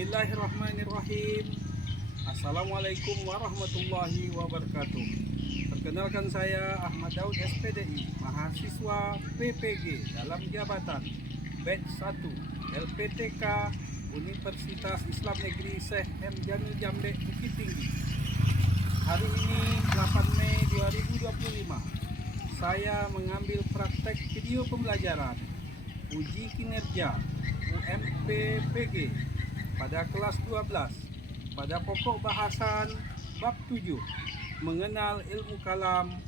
Bismillahirrahmanirrahim. Assalamualaikum warahmatullahi wabarakatuh. Perkenalkan saya Ahmad Daud SPDI, mahasiswa PPG dalam jabatan batch 1 LPTK Universitas Islam Negeri Syekh M. Jamil Jambe Bukit Tinggi. Hari ini 8 Mei 2025, saya mengambil praktek video pembelajaran uji kinerja UMPPG pada kelas 12 pada pokok bahasan bab 7 mengenal ilmu kalam.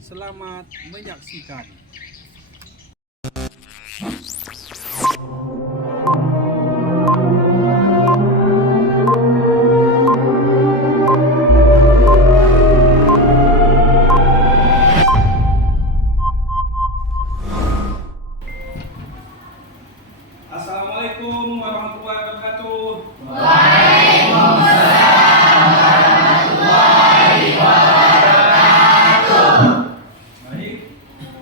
Selamat menyaksikan. Assalamualaikum warahmatullahi wabarakatuh. Waalaikumsalam warahmatullahi wabarakatuh. Baik,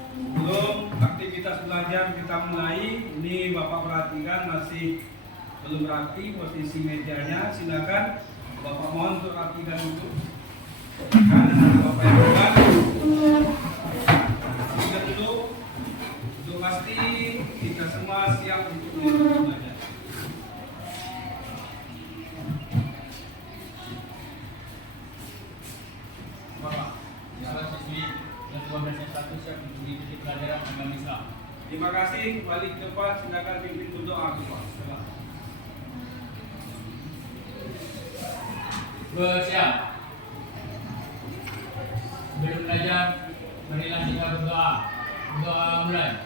sebelum aktivitas belajar kita mulai, ini Bapak perhatikan masih belum rapi posisi mejanya. Silakan Bapak mohon untuk rapikan dulu. Karena Bapak yang bukan, siap dulu. Untuk pasti kita semua siap untuk belajar. Bapak, para siswi yang 12 yang 1 siap untuk mengikuti pelajaran agama Islam. Terima kasih. Kembali ke depan, silakan pimpin berdoa. Silakan. Bersiap. Sebelum belajar, marilah kita berdoa. Berdoa mulai.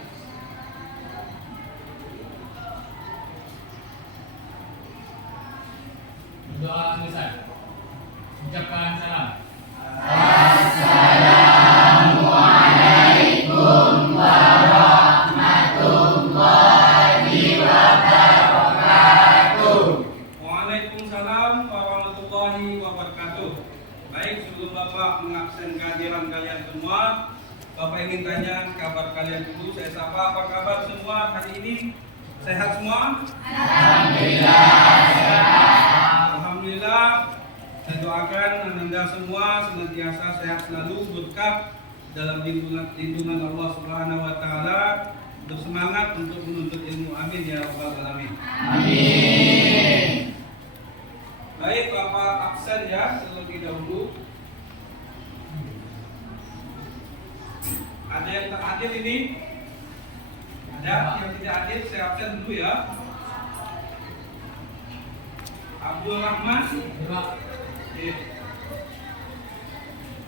Berdoa selesai. Ucapkan salam. Assalamualaikum warahmatullahi wabarakatuh. Waalaikumsalam warahmatullahi wabarakatuh. Baik, sebelum Bapak mengabsen kehadiran kalian semua, Bapak ingin tanya kabar kalian dulu. Saya sapa, apa kabar semua hari ini? Sehat semua? Alhamdulillah. Saya doakan Anda semua senantiasa sehat selalu, berkah dalam lindungan Allah Subhanahu wa taala, bersemangat untuk menuntut ilmu. Amin ya rabbal alamin. Amin. Baik, Bapak absen ya terlebih dahulu. Ada yang tak hadir ini? Ada yang tidak hadir, saya absen dulu ya. Abdul Rahman,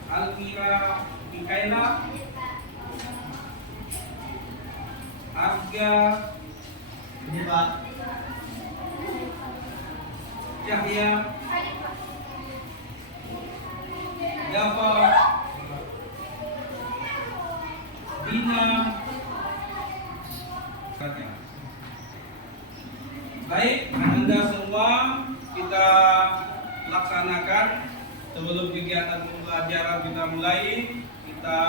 Almira Mikaela, Arga, Ini Pak. Yahya, Jafar, Dina. Baik, Anda semua kita laksanakan. Sebelum kegiatan pembelajaran kita mulai, kita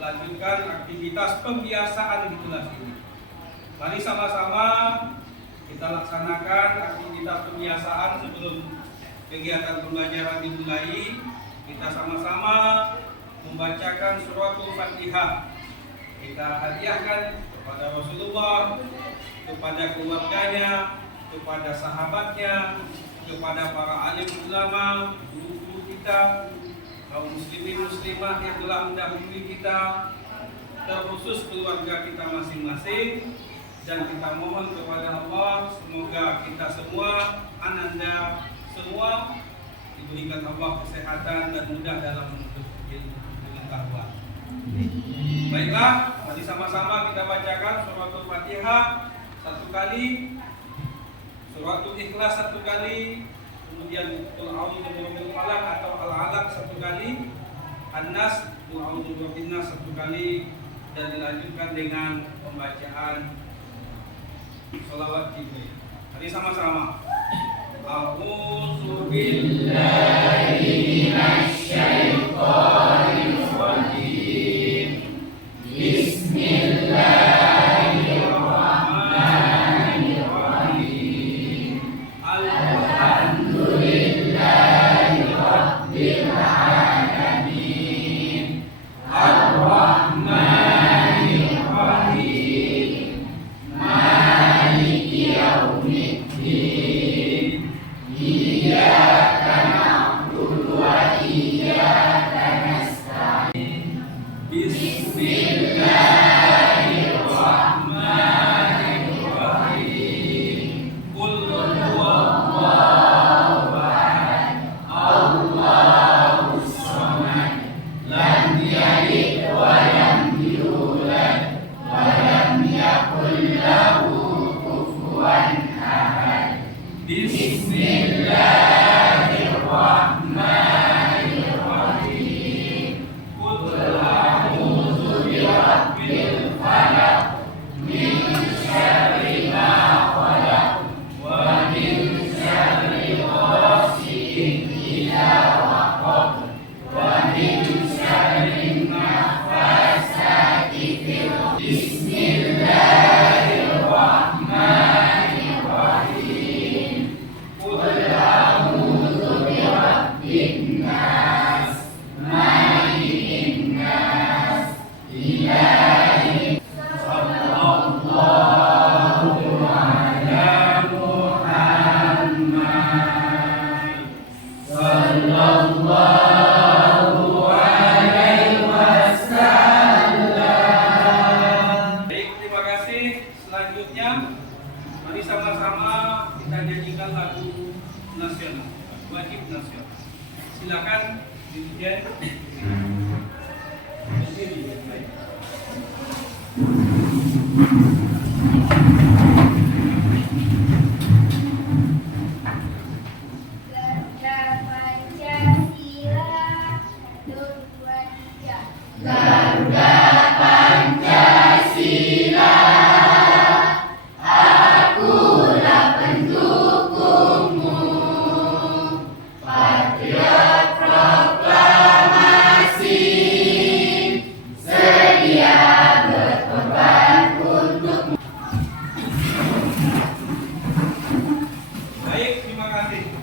lanjutkan aktivitas pembiasaan di kelas ini. Mari sama-sama kita laksanakan aktivitas pembiasaan sebelum kegiatan pembelajaran dimulai. Kita sama-sama membacakan suratul Fatihah. Kita hadiahkan kepada Rasulullah, kepada keluarganya, kepada sahabatnya, kepada para alim ulama, guru-guru kita, kaum muslimin muslimat yang telah mendahului kita, terkhusus keluarga kita masing-masing. Dan kita mohon kepada Allah, semoga kita semua, ananda semua, diberikan Allah kesehatan dan mudah dalam menuntut ilmu pengetahuan. Baiklah, mari sama-sama kita bacakan suratul Fatihah 1 kali, suratul Ikhlas 1 kali, kemudian Qul a'udzu birabbil falaq atau Al-Alaq 1 kali, An-Nas, Qul a'udzu birabbin nas 1 kali, dan dilanjutkan dengan pembacaan sholawat Jibril. Mari sama-sama. A'udzu billahi minasyaitonir rajim. Bismillahirrahmanirrahim. Al Iyyaka na'budu wa iyyaka nasta'in. Bismillahirrahmanirrahim. Qul huwallahu ahad, Allahus samad, lam yalid wa lam yulad wa lam yakul lahu kufuwan ahad. Bismillahirrahmanirrahim. Qul a'udzu birabbil falaq, min syarri ma khalaq, wa min syarri ghasiqin idza waqab, wa min syarri nafasati fil uqad. Bismillahirrahmanirrahim. Qul a'udzu birabbin nas, malikin nas, ilahin. Sallallahu ala Muhammad. Sallallahu alaihi wasallam. Baik, terima kasih. Selanjutnya, mari sama-sama kita nyanyikan lagu nasional, wajib nasional. Silakan dirjen. Berdiri, baik. Garuda Pancasila, akulah pendukungmu. Patriot proklamasi, sedia berkorban untukmu. Baik, terima kasih.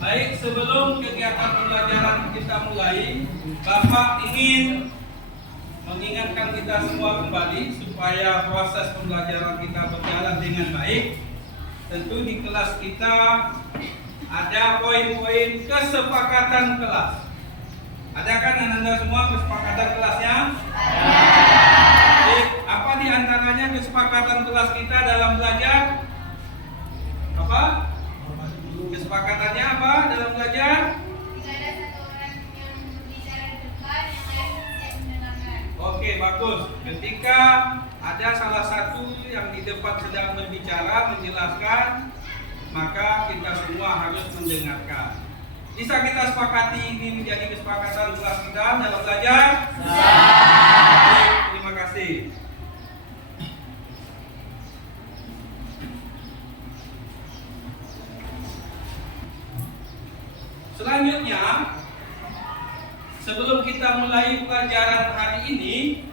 Baik, sebelum kegiatan pembelajaran kita mulai, Bapak ingin mengingatkan kita semua kembali supaya proses pembelajaran kita berjalan dengan baik. Tentu di kelas kita ada poin-poin kesepakatan kelas. Adakah Anda semua kesepakatan kelasnya? Baik, apa di antaranya kesepakatan kelas kita dalam belajar? Apa? Kesepakatannya apa dalam belajar? Jika ada satu orang yang berbicara di depan, yang lain siap mendengarkan. Oke, bagus. Ketika ada salah satu yang di depan sedang berbicara, menjelaskan, maka kita semua harus mendengarkan. Bisa kita sepakati ini menjadi kesepakatan kelas kita dalam belajar? Baik, terima kasih. Selanjutnya, sebelum kita mulai pelajaran hari ini,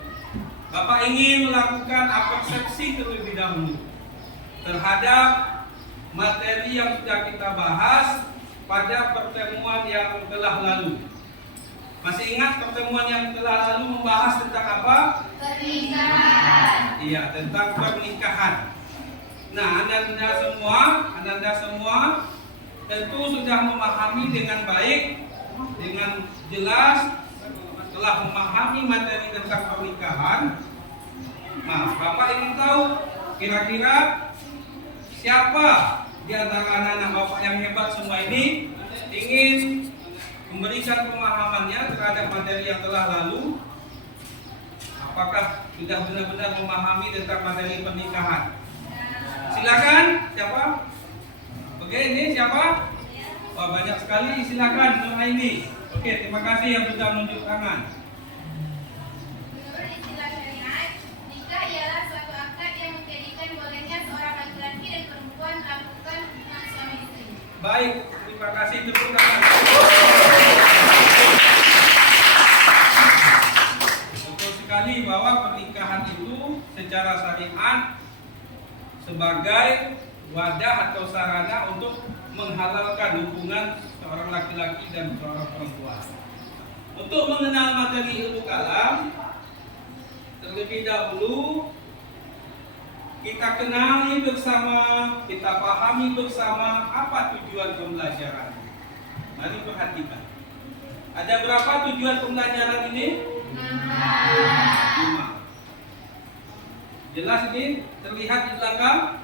Bapak ingin melakukan apersepsi terlebih dahulu terhadap materi yang sudah kita bahas pada pertemuan yang telah lalu. Masih ingat pertemuan yang telah lalu membahas tentang apa? Pernikahan. Iya, tentang pernikahan. Nah, anda semua tentu sudah memahami dengan baik, dengan jelas, telah memahami materi tentang pernikahan. Nah, Bapak ingin tahu kira-kira siapa di antara anak-anak Bapak yang hebat semua ini ingin memberikan pemahamannya terhadap materi yang telah lalu. Apakah sudah benar-benar memahami tentang materi pernikahan? Silakan, siapa? Oke, ini siapa? Wah, banyak sekali. Silakan mulai ini. Oke, terima kasih yang sudah menunjuk tangan. Menurut istilah syariat, nikah ialah suatu akad yang menjadikan bolehnya seorang laki-laki dan perempuan melakukan hubungan suami istri. Baik, terima kasih. Tepuk tangan. Betul sekali bahwa pernikahan itu secara syariat sebagai wadah atau sarana untuk menghalalkan hubungan seorang laki-laki dan seorang perempuan. Untuk mengenal materi ilmu kalam, terlebih dahulu kita kenali bersama, kita pahami bersama apa tujuan pembelajaran. Mari perhatikan. Ada berapa tujuan pembelajaran ini? 5. Jelas ini terlihat di belakang?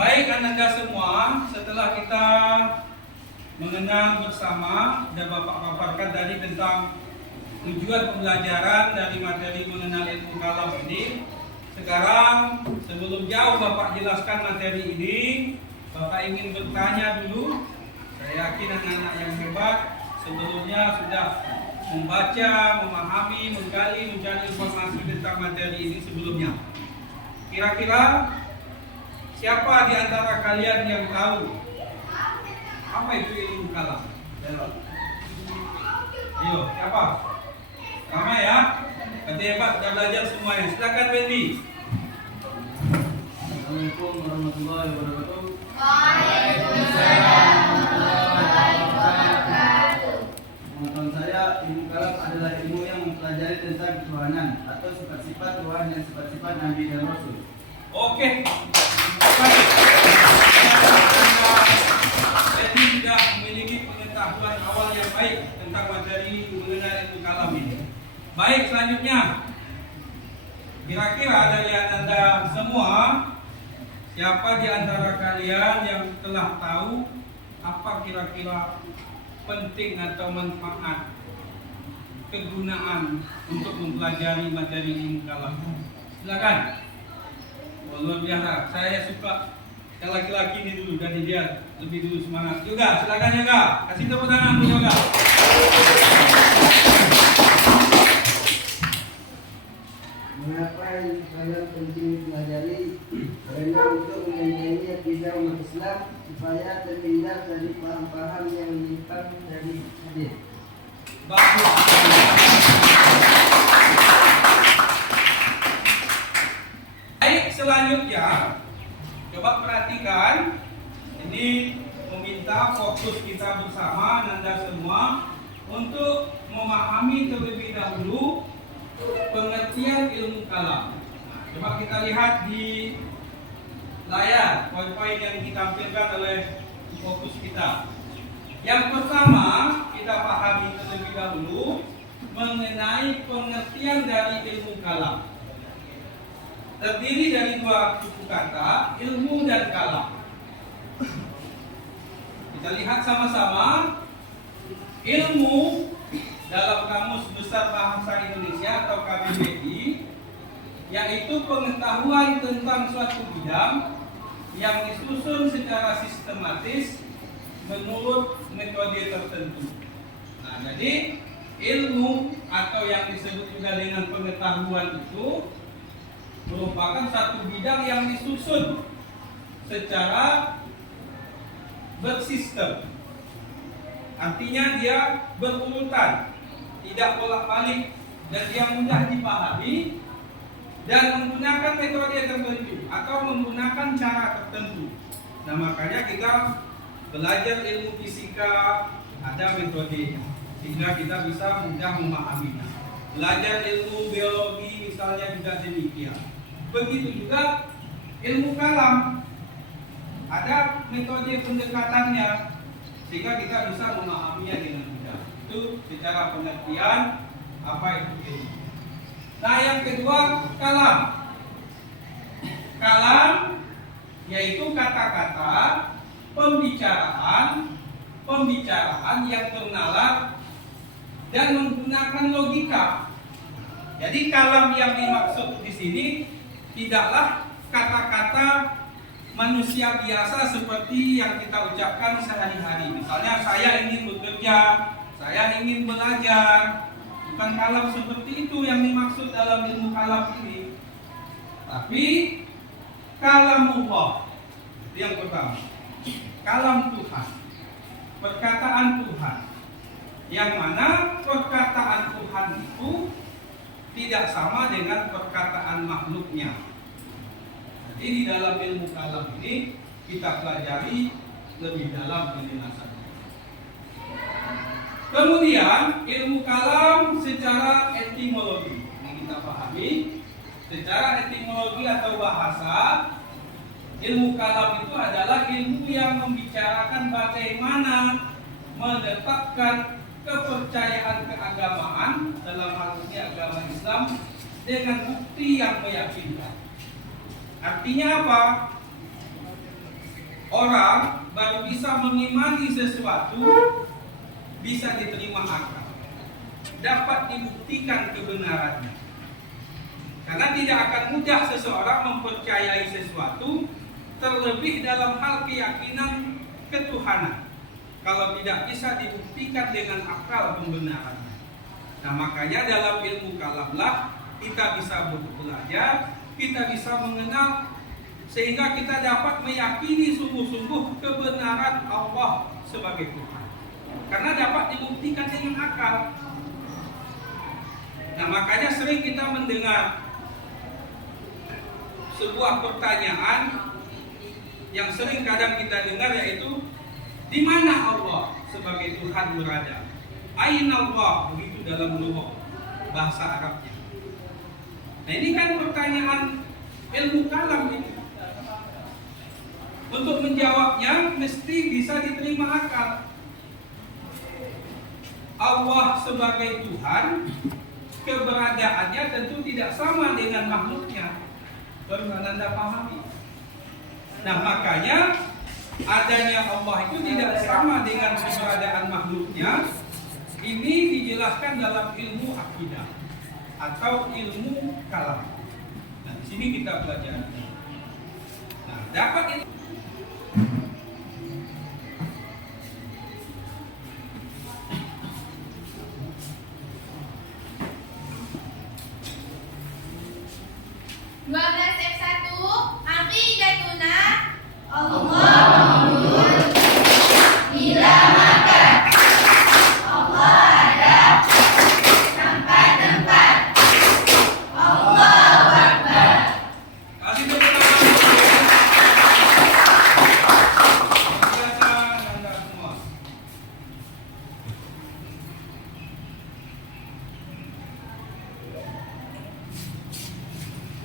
Baik Anda semua, setelah kita mengenal bersama dan Bapak paparkan tadi tentang tujuan pembelajaran dari materi mengenal ilmu kalam ini. Sekarang sebelum jauh Bapak jelaskan materi ini, Bapak ingin bertanya dulu. Saya yakin anak-anak yang hebat sebelumnya sudah membaca, memahami, menggali, mencari informasi tentang materi ini sebelumnya. Kira-kira siapa di antara kalian yang tahu apa itu ilmu kalam? Ayo, siapa? Sama ya? Berarti hebat, sudah belajar semuanya. Silakan Wendy. Assalamualaikum warahmatullahi wabarakatuh. Pengetahuan saya, ilmu kalam adalah ilmu yang mempelajari tentang ketuhanan atau sifat-sifat Tuhan dan sifat-sifat Nabi dan Rasul. Oke. Baik. Jadi sudah memiliki pengetahuan awal yang baik tentang materi mengenai ilmu kalam ini. Baik, selanjutnya. Kira-kira dari Anda semua, siapa di antara kalian yang telah tahu apa kira-kira penting atau manfaat kegunaan untuk mempelajari materi ilmu kalam? Silakan. Luar biasa. Saya suka yang laki-laki ini dulu, jadi dia lebih dulu semangat. Yoga, silakan Yoga. Kasih tepuk tangan untuk Yoga. Mengapa ilmu kalam penting dipelajari? Karena untuk menyayangi akidah umat Islam supaya terhindar dari paham-paham yang menyimpang dari hadis. Bagus. Baik, selanjutnya coba perhatikan. Ini meminta fokus kita bersama Anda semua untuk memahami terlebih dahulu pengertian ilmu kalam. Nah, coba kita lihat di layar poin-poin yang ditampilkan oleh fokus kita. Yang pertama kita pahami terlebih dahulu mengenai pengertian dari ilmu kalam. Terdiri dari dua suku kata, ilmu dan kalam. Kita lihat sama-sama. Ilmu dalam Kamus Besar Bahasa Indonesia atau KBBI, yaitu pengetahuan tentang suatu bidang yang disusun secara sistematis menurut metode tertentu. Nah, jadi ilmu atau yang disebut juga dengan pengetahuan itu merupakan satu bidang yang disusun secara bersistem. Artinya dia berurutan, tidak bolak-balik, dan dia mudah dipahami dan menggunakan metode tertentu atau menggunakan cara tertentu. Nah, makanya kita belajar ilmu fisika ada metodenya sehingga kita bisa mudah memahaminya. Belajar ilmu biologi misalnya juga demikian. Begitu juga ilmu kalam, ada metode pendekatannya sehingga kita bisa memahaminya dengan mudah. Itu secara pengertian apa itu ilmu. Nah, yang kedua kalam. Kalam yaitu kata-kata, pembicaraan yang bernalar dan menggunakan logika. Jadi kalam yang dimaksud di sini tidaklah kata-kata manusia biasa seperti yang kita ucapkan sehari-hari. Misalnya saya ingin bekerja, saya ingin belajar. Bukan kalam seperti itu yang dimaksud dalam ilmu kalam ini. Tapi kalamullah itu yang pertama. Kalam Tuhan, perkataan Tuhan. Yang mana perkataan Tuhan itu tidak sama dengan perkataan makhluknya. Jadi di dalam ilmu kalam ini kita pelajari lebih dalam penjelasannya. Kemudian ilmu kalam secara etimologi yang kita pahami Secara etimologi atau bahasa, ilmu kalam itu adalah ilmu yang membicarakan bagaimana menetapkan kepercayaan keagamaan, dalam hal ini agama Islam, dengan bukti yang meyakinkan. Artinya apa? Orang baru bisa mengimani sesuatu bisa diterima akal, dapat dibuktikan kebenarannya. Karena tidak akan mudah seseorang mempercayai sesuatu, terlebih dalam hal keyakinan ketuhanan, kalau tidak bisa dibuktikan dengan akal pembenarannya. Nah, makanya dalam ilmu kalamlah kita bisa belajar, kita bisa mengenal, sehingga kita dapat meyakini sungguh-sungguh kebenaran Allah sebagai Tuhan. Karena dapat dibuktikan dengan akal. Nah, makanya sering kita mendengar sebuah pertanyaan yang sering kadang kita dengar, yaitu di mana Allah sebagai Tuhan berada? Aina Allah, begitu dalam lughat bahasa Arabnya. Nah, ini kan pertanyaan ilmu kalam ini. Untuk menjawabnya mesti bisa diterima akal. Allah sebagai Tuhan, keberadaannya tentu tidak sama dengan makhluknya. Baru Anda pahami. Nah, makanya adanya Allah itu tidak sama dengan keberadaan makhluknya. Ini dijelaskan dalam ilmu akidah atau ilmu kalam. Nah, di sini kita belajar. Nah, dapat itu. Aqidatuna Allah bila makan, Allah ada tempat-tempat, Allahu Akbar. Kasih tepuk tangan. Biasa Anda semua.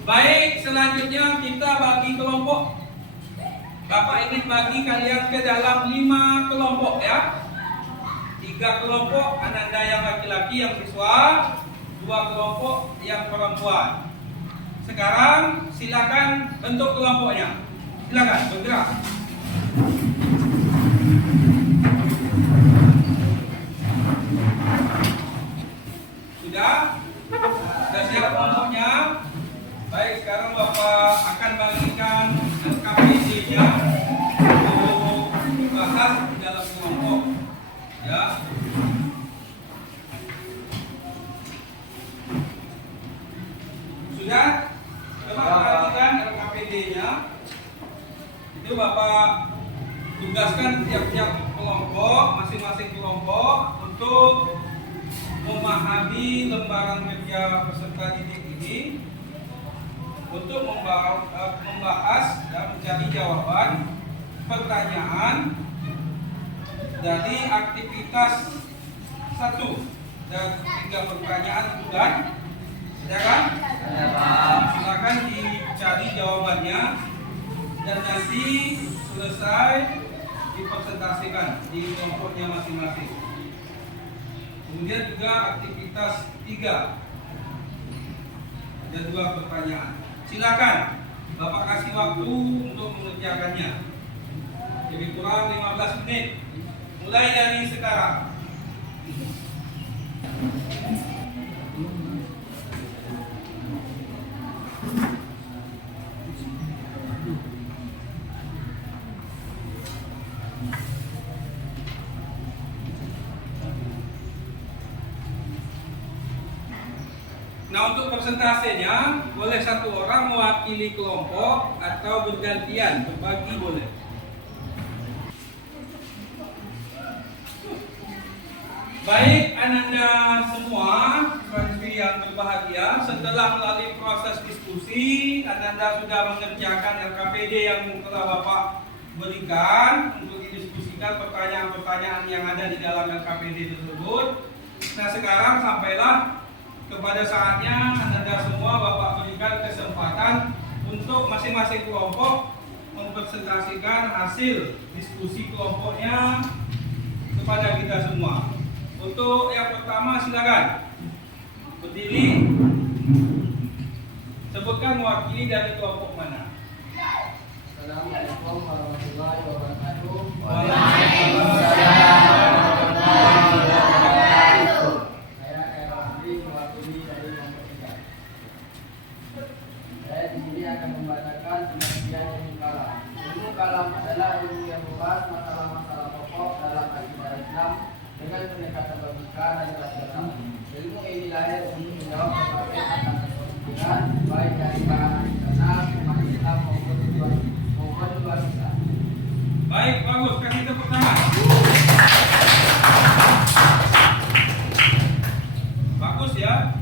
Baik, selanjutnya kita bagi kelompok. Bapak ingin bagi kalian ke dalam 5 kelompok ya. 3 kelompok Ananda yang laki-laki, yang siswa, 2 kelompok yang perempuan. Sekarang silakan bentuk kelompoknya. Silakan bergerak. Sudah? Sudah siap kelompoknya? Baik, sekarang Bapak akan bagikan KPD-nya untuk dibahas di dalam kelompok. Ya. Sudah? Coba perhatikan LKPD-nya. Itu Bapak tugaskan tiap-tiap kelompok, masing-masing kelompok untuk memahami lembaran kerja peserta didik ini, untuk membahas dan mencari jawaban pertanyaan dari aktivitas 1 dan 3 pertanyaan bulan. Ya kan? Silakan dicari jawabannya dan nanti selesai dipresentasikan di kelompoknya masing-masing. Kemudian juga aktivitas 3 dan 2 pertanyaan. Silakan Bapak kasih waktu untuk mengerjakannya. Lebih kurang 15 menit. Mulai dari sekarang. Nah, untuk persentasenya boleh 1 orang mewakili kelompok atau bergantian, berbagi boleh. Baik, Ananda semua, mahasiswa yang berbahagia, setelah melalui proses diskusi, Ananda sudah mengerjakan LKPD yang telah Bapak berikan untuk didiskusikan pertanyaan-pertanyaan yang ada di dalam LKPD tersebut. Nah, sekarang sampailah kepada saatnya Anda semua Bapak berikan memberikan kesempatan untuk masing-masing kelompok mempresentasikan hasil diskusi kelompoknya kepada kita semua. Untuk yang pertama silakan berdiri, sebutkan mewakili dari kelompok mana. Assalamualaikum warahmatullahi wabarakatuh. Saya Erwandi mewakili dari kelompok 3. Saya di sini akan membacakan pengertian ilmu kalam. Ilmu kalam adalah ilmu yang membahas masalah-masalah pokok dalam akidah Islam dengan pendekatan logika dan rasional. Ilmu ini lahir untuk menjawab berbagai tantangan pemikiran baik dari kalangan internal, umat Islam maupun luar Islam. Baik, bagus, kasih tepuk tangan. Bagus ya,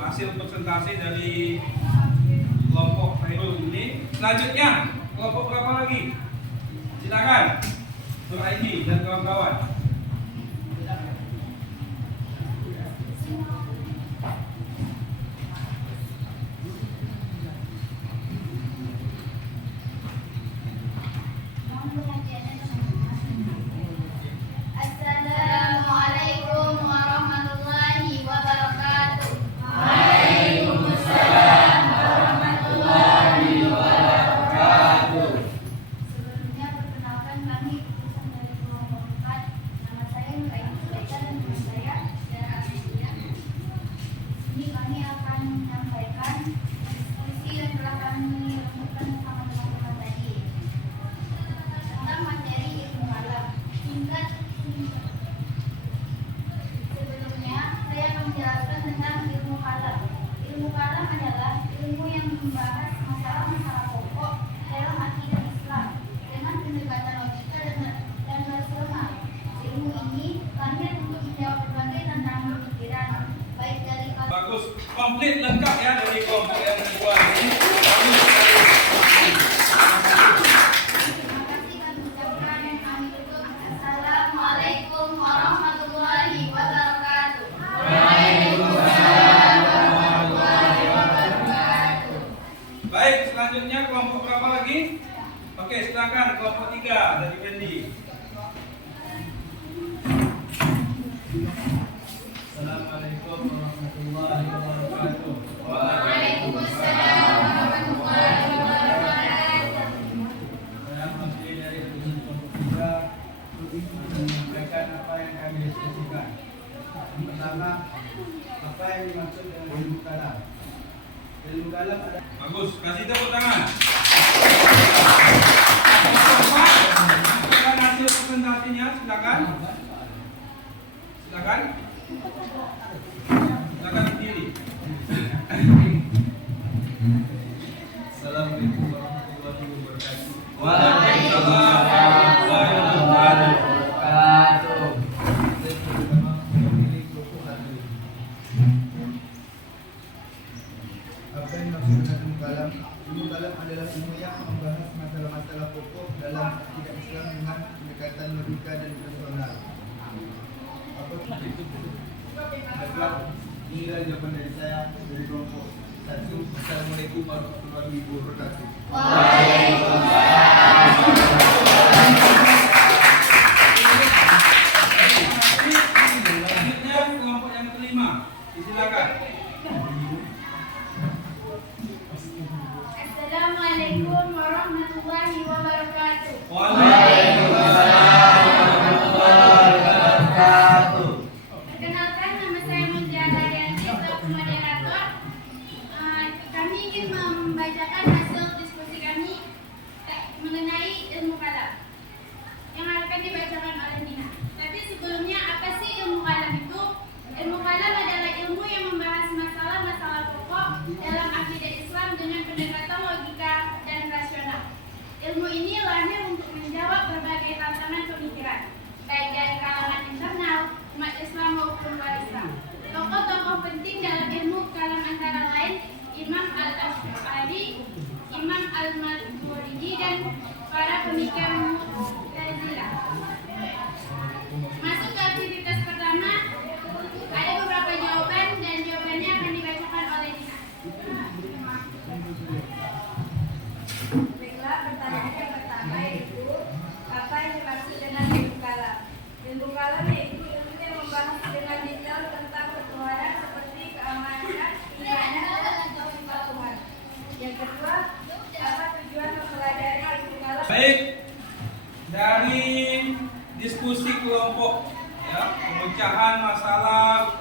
hasil presentasi dari kelompok Khairul ini. Selanjutnya, kelompok berapa lagi? Silakan, Nur Aini dan kawan-kawan. Assalamualaikum warahmatullahi wabarakatuh. Sebelumnya perkenalkan kami utusan dari kelompok 4. Nama saya Nur Aini Sulaiman dan teman saya dan Amelia. Ini kami akan menyampaikan diskusi yang telah kami lakukan bersama teman-teman tadi tentang materi ilmu kalam. Sebelumnya saya akan menjelaskan tentang ilmu kalam. Ilmu kalam adalah ilmu yang membahas masalah-masalah pokok dalam akidah Islam dengan pendekatan logika dan rasional. Ilmu ini lahir untuk menjawab berbagai tantangan pemikiran, baik dari Bagus, komplit lengkap ya dari kelompok yang kedua ini. Bagus sekali. Terima kasih kami ucapkan dan kami tutup. Assalamualaikum warahmatullahi wabarakatuh. Baik, selanjutnya kelompok berapa lagi? Oke, silakan kelompok 3 dari Wendy. Assalamualaikum warahmatullahi wabarakatuh. Waalaikumsalam warahmatullahi wabarakatuh. Saya mewakili dari utusan kelompok 3 untuk menyampaikan apa yang kami diskusikan. Yang pertama, apa yang dimaksud dengan ilmu kalam? Ilmu kalam adalah Bagus, kasih tepuk tangan. Silakan hasil presentasinya, silakan. Silakan. Silakan berdiri. Assalamualaikum warahmatullahi wabarakatuh. Waalaikumsalam warahmatullahi wabarakatuh. Apa yang dimaksud dengan ilmu kalam? Ilmu kalam adalah ilmu yang membahas masalah-masalah pokok dalam akidah Islam dengan pendekatan logika dan rasional. Baiklah, inilah jawaban dari saya dari kelompok 1. Assalamualaikum warahmatullahi wabarakatuh. Selanjutnya kelompok yang kelima, silakan. Assalamualaikum warahmatullahi wabarakatuh. Waalaikumsalam warahmatullahi wabarakatuh. Perkenalkan, nama saya Mutiara Rianti, selaku moderator. Kami ingin membacakan hasil diskusi kami mengenai ilmu kalam yang akan dibacakan oleh Nina. Tapi sebelumnya, apa sih ilmu kalam itu? Ilmu kalam adalah ilmu yang membahas masalah-masalah pokok dalam akidah Islam dengan pendekatan logika dan rasional. Ilmu ini lahir untuk menjawab berbagai tantangan pemikiran, baik dari kalangan internal, umat Islam maupun luar Islam. Tokoh-tokoh penting dalam ilmu kalam antara lain Imam Al-Asy'ari, Imam Al-Maturidi, dan para pemikir Mu'tazilah. Masuk ke aktivitas pertama, ada beberapa jawaban dan jawabannya akan dibacakan oleh Nina. Baiklah, pertanyaan yang pertama yaitu apa yang dimaksud dengan ilmu kalam? Ilmu kalam yaitu ilmu yang membahas dengan detail tentang ketuhanan seperti keamanan, keimanan, dan sifat Tuhan. Yang kedua, apa tujuan mempelajari ilmu kalam? Baik, dari diskusi kelompok ya, pemecahan masalah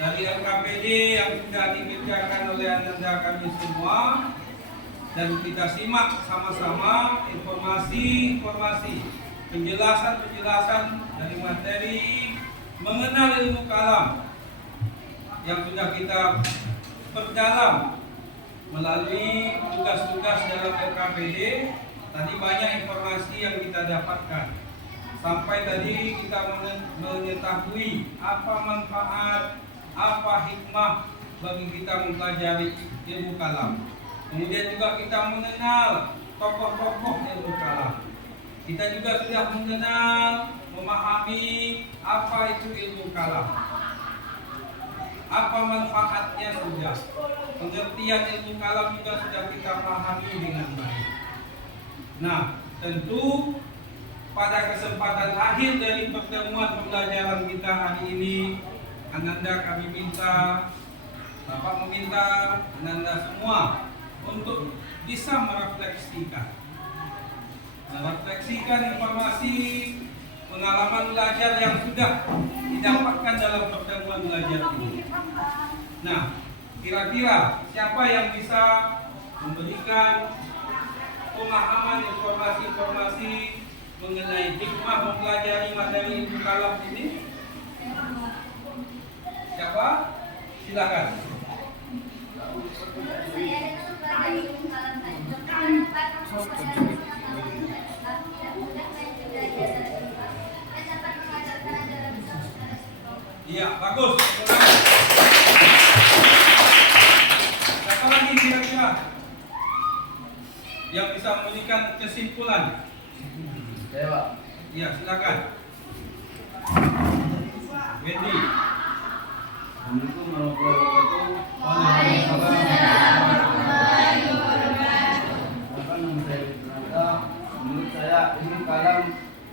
dari LKPD yang sudah dikerjakan oleh Ananda kami semua, dan kita simak sama-sama informasi-informasi, penjelasan-penjelasan dari materi mengenal ilmu kalam yang sudah kita perdalam melalui tugas-tugas dalam LKPD. Tadi banyak informasi yang kita dapatkan. Sampai tadi kita mengetahui apa manfaat, apa hikmah bagi kita mempelajari ilmu kalam. Kemudian juga kita mengenal tokoh-tokoh ilmu kalam. Kita juga sudah mengenal, memahami apa itu ilmu kalam. Apa manfaatnya sudah. Pengertian ilmu kalam juga sudah kita pahami dengan baik. Nah, tentu pada kesempatan akhir dari pertemuan pembelajaran kita hari ini, Ananda kami minta, Bapak meminta Ananda semua untuk bisa merefleksikan informasi pengalaman belajar yang sudah didapatkan dalam pertemuan belajar ini. Nah, kira-kira siapa yang bisa memberikan pemahaman informasi-informasi mengenai hikmah mempelajari materi ilmu kalam ini? Siapa? Silakan. Saya itu mempelajari ilmu kalam tadi. Tapi tidak mudah saya juga diajar Islam. Saya dapat mengajarkan ajaran Islam secara psikolog. Iya, bagus. Siapa lagi kira-kira yang bisa memberikan kesimpulan? Dewa. Iya, silakan. Wendy. Assalamualaikum warahmatullahi wabarakatuh. Waalaikumsalam warahmatullahi wabarakatuh. Apa nama saya Wisnanda? Menurut saya ilmu kalam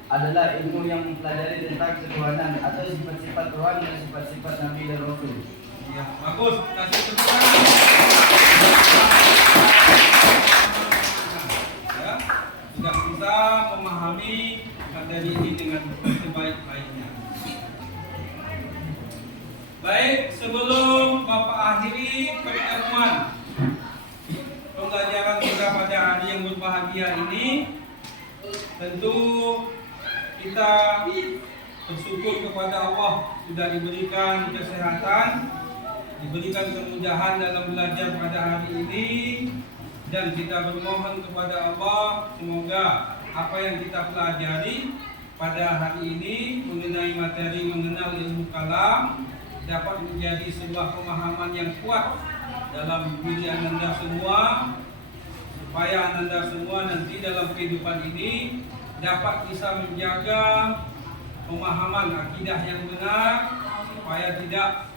adalah ilmu yang mempelajari tentang ketuhanan atau sifat-sifat Tuhan dan sifat-sifat Nabi dan Rasul. Iya, bagus. Kasih tepuk tangan. Ya, sudah bisa memahami materi ini dengan sebaik-baiknya. Baik, sebelum Bapak akhiri pertemuan pembelajaran kita pada hari yang berbahagia ini, tentu kita bersyukur kepada Allah sudah diberikan kesehatan, diberikan kemudahan dalam belajar pada hari ini, dan kita bermohon kepada Allah semoga apa yang kita pelajari pada hari ini mengenai materi mengenal ilmu kalam dapat menjadi sebuah pemahaman yang kuat dalam diri Ananda semua, supaya Ananda semua nanti dalam kehidupan ini dapat bisa menjaga pemahaman akidah yang benar, supaya tidak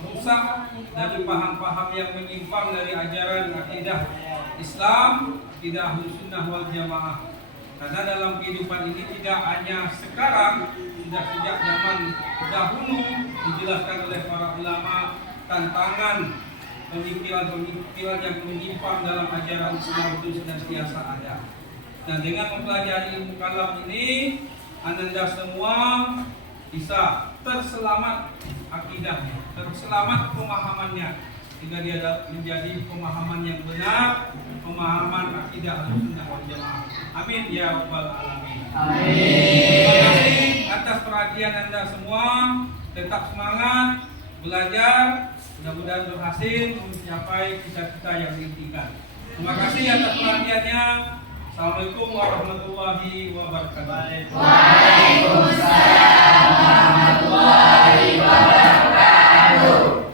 rusak dari paham-paham yang menyimpang dari ajaran akidah Islam, akidah Ahlus Sunnah wal Jamaah. Karena dalam kehidupan ini tidak hanya sekarang, sudah sejak zaman dahulu dijelaskan oleh para ulama tantangan pemikiran-pemikiran yang menyimpang dalam ajaran Islam itu senantiasa ada. Nah, dengan mempelajari ilmu kalam ini, Ananda semua bisa terselamat akidahnya, terselamat pemahamannya, sehingga dia menjadi pemahaman yang benar, pemahaman akidah Ahlussunnah wal Jamaah. Amin ya rabbal alamin. Amin. Terima kasih atas perhatian Anda semua. Tetap semangat belajar, mudah-mudahan berhasil mencapai cita-cita yang diimpikan. Terima kasih atas perhatiannya. Assalamualaikum warahmatullahi wabarakatuh. Waalaikumsalam warahmatullahi wabarakatuh.